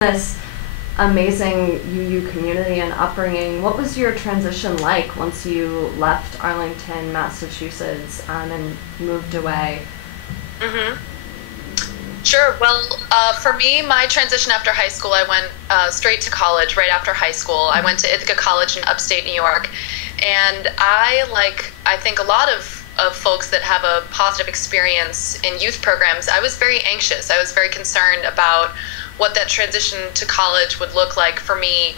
This amazing UU community and upbringing. What was your transition like once you left Arlington, Massachusetts, and moved away? hmm Sure. Well, for me, my transition after high school, I went straight to college right after high school. I went to Ithaca College in upstate New York. And I think a lot of folks that have a positive experience in youth programs, I was very anxious. I was very concerned about what that transition to college would look like for me,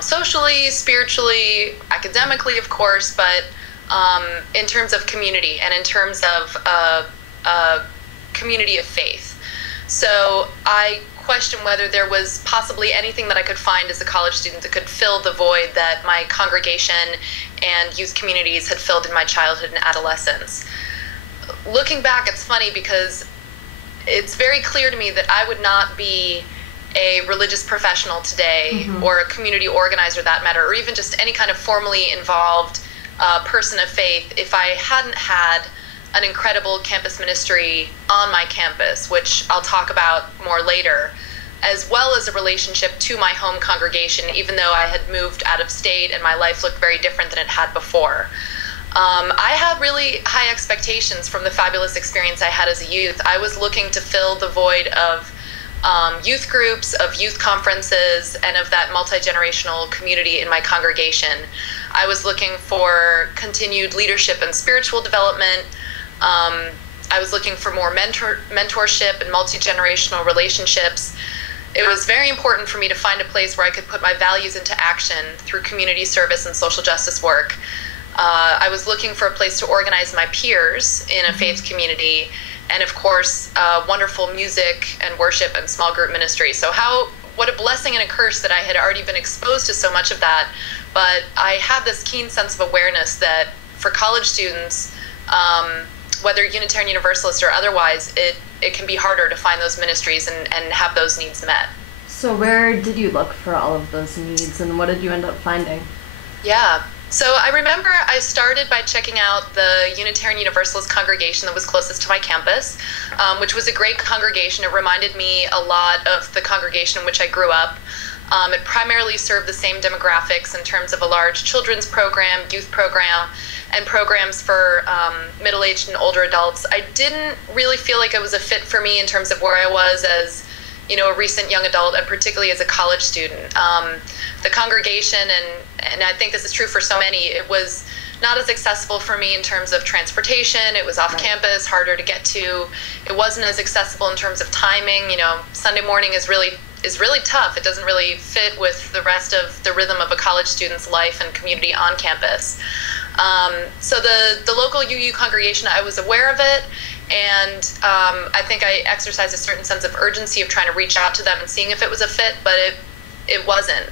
socially, spiritually, academically, of course, but in terms of community and in terms of community of faith. So I questioned whether there was possibly anything that I could find as a college student that could fill the void that my congregation and youth communities had filled in my childhood and adolescence. Looking back, it's funny because it's very clear to me that I would not be a religious professional today, or a community organizer, that matter, or even just any kind of formally involved person of faith if I hadn't had an incredible campus ministry on my campus, which I'll talk about more later, as well as a relationship to my home congregation, even though I had moved out of state and my life looked very different than it had before. I had really high expectations from the fabulous experience I had as a youth. I was looking to fill the void of youth groups, of youth conferences, and of that multi-generational community in my congregation. I was looking for continued leadership and spiritual development. I was looking for more mentorship and multi-generational relationships. It was very important for me to find a place where I could put my values into action through community service and social justice work. I was looking for a place to organize my peers in a faith community, and of course, wonderful music and worship and small group ministry. So what a blessing and a curse that I had already been exposed to so much of that. But I had this keen sense of awareness that for college students, whether Unitarian Universalist or otherwise, it can be harder to find those ministries and have those needs met. So where did you look for all of those needs, and what did you end up finding? Yeah. So I remember I started by checking out the Unitarian Universalist congregation that was closest to my campus, which was a great congregation. It reminded me a lot of the congregation in which I grew up. It primarily served the same demographics in terms of a large children's program, youth program, and programs for middle-aged and older adults. I didn't really feel like it was a fit for me in terms of where I was as, a recent young adult, and particularly as a college student. The congregation, and I think this is true for so many, it was not as accessible for me in terms of transportation. It was off campus, harder to get to. It wasn't as accessible in terms of timing. Sunday morning is really tough. It doesn't really fit with the rest of the rhythm of a college student's life and community on campus. So the local UU congregation, I was aware of it, and I think I exercised a certain sense of urgency of trying to reach out to them and seeing if it was a fit, but it wasn't.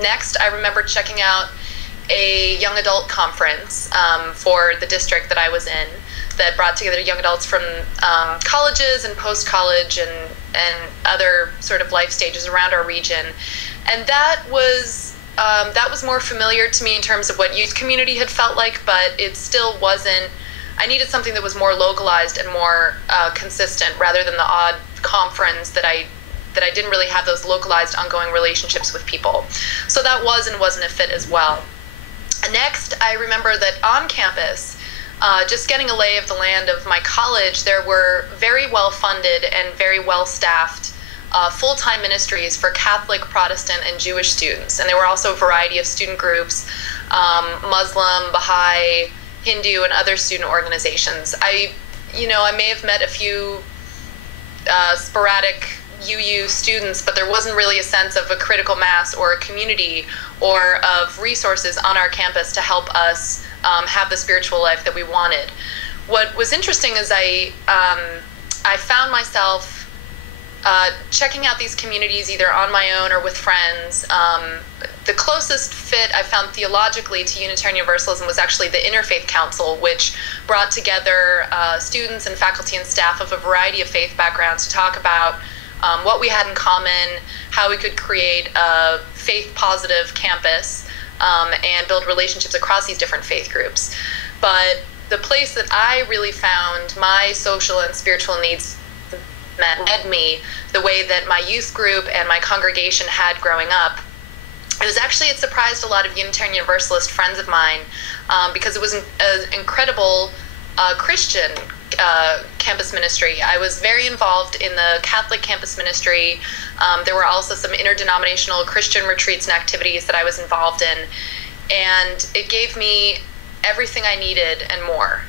Next, I remember checking out a young adult conference for the district that I was in that brought together young adults from colleges and post-college and other sort of life stages around our region. And that was more familiar to me in terms of what youth community had felt like, but it still wasn't. I needed something that was more localized and more consistent, rather than the odd conference that I didn't really have those localized ongoing relationships with people. So that was and wasn't a fit as well. Next, I remember that on campus, just getting a lay of the land of my college, there were very well-funded and very well-staffed full-time ministries for Catholic, Protestant, and Jewish students. And there were also a variety of student groups, Muslim, Baha'i, Hindu, and other student organizations. I may have met a few sporadic UU students, but there wasn't really a sense of a critical mass or a community or of resources on our campus to help us have the spiritual life that we wanted. What was interesting is I found myself checking out these communities either on my own or with friends. The closest fit I found theologically to Unitarian Universalism was actually the Interfaith Council, which brought together students and faculty and staff of a variety of faith backgrounds to talk about what we had in common, how we could create a faith-positive campus, and build relationships across these different faith groups. But the place that I really found my social and spiritual needs led me the way that my youth group and my congregation had growing up. It surprised a lot of Unitarian Universalist friends of mine, because it was an incredible Christian campus ministry. I was very involved in the Catholic campus ministry. There were also some interdenominational Christian retreats and activities that I was involved in, and it gave me everything I needed and more.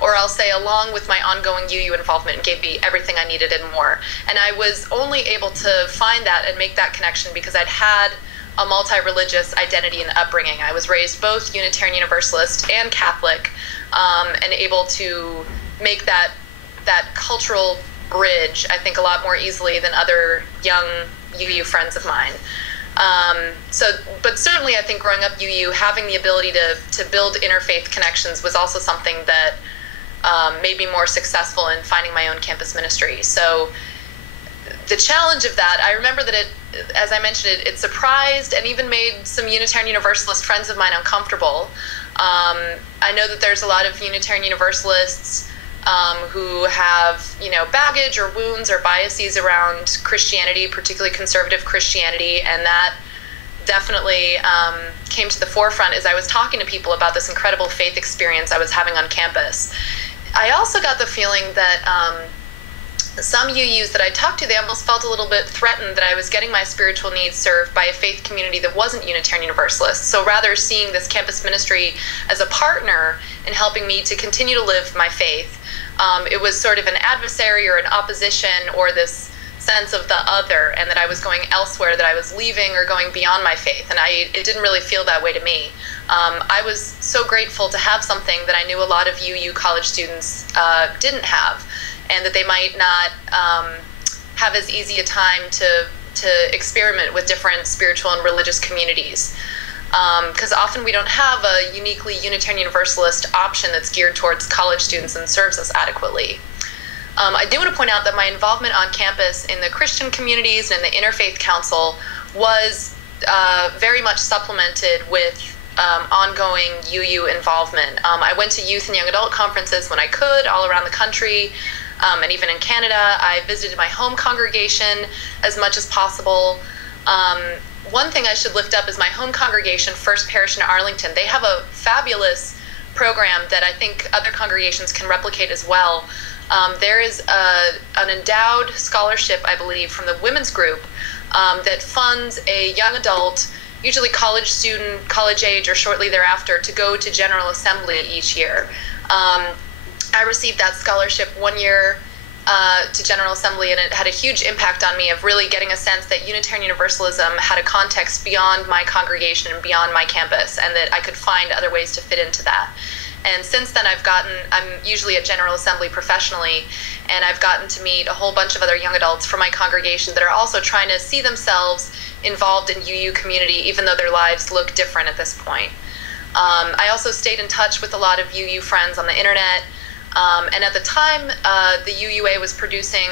Or I'll say, along with my ongoing UU involvement, it gave me everything I needed and more. And I was only able to find that and make that connection because I'd had a multi-religious identity and upbringing. I was raised both Unitarian Universalist and Catholic, and able to make that cultural bridge, I think, a lot more easily than other young UU friends of mine. But certainly I think growing up UU, having the ability to build interfaith connections was also something that made me more successful in finding my own campus ministry. So the challenge of that, I remember that as I mentioned, it surprised and even made some Unitarian Universalist friends of mine uncomfortable. I know that there's a lot of Unitarian Universalists who have, baggage or wounds or biases around Christianity, particularly conservative Christianity, and that definitely came to the forefront as I was talking to people about this incredible faith experience I was having on campus. I also got the feeling that some UUs that I talked to, they almost felt a little bit threatened that I was getting my spiritual needs served by a faith community that wasn't Unitarian Universalist. So rather seeing this campus ministry as a partner in helping me to continue to live my faith, it was sort of an adversary or an opposition or this sense of the other, and that I was going elsewhere, that I was leaving or going beyond my faith. And it didn't really feel that way to me. I was so grateful to have something that I knew a lot of UU college students didn't have, and that they might not have as easy a time to experiment with different spiritual and religious communities. Because often we don't have a uniquely Unitarian Universalist option that's geared towards college students and serves us adequately. I do want to point out that my involvement on campus in the Christian communities and in the Interfaith Council was very much supplemented with ongoing UU involvement. I went to youth and young adult conferences when I could, all around the country. And even in Canada, I visited my home congregation as much as possible. One thing I should lift up is my home congregation, First Parish in Arlington. They have a fabulous program that I think other congregations can replicate as well. There is an endowed scholarship, I believe, from the women's group that funds a young adult, usually college student, college age, or shortly thereafter, to go to General Assembly each year. I received that scholarship 1 year to General Assembly, and it had a huge impact on me of really getting a sense that Unitarian Universalism had a context beyond my congregation and beyond my campus, and that I could find other ways to fit into that. And since then I'm usually at General Assembly professionally, and I've gotten to meet a whole bunch of other young adults from my congregation that are also trying to see themselves involved in UU community, even though their lives look different at this point. I also stayed in touch with a lot of UU friends on the internet. And at the time, the UUA was producing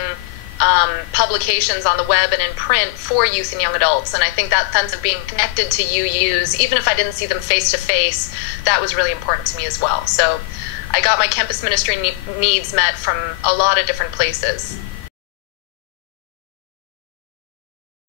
publications on the web and in print for youth and young adults. And I think that sense of being connected to UUs, even if I didn't see them face to face, that was really important to me as well. So I got my campus ministry needs met from a lot of different places.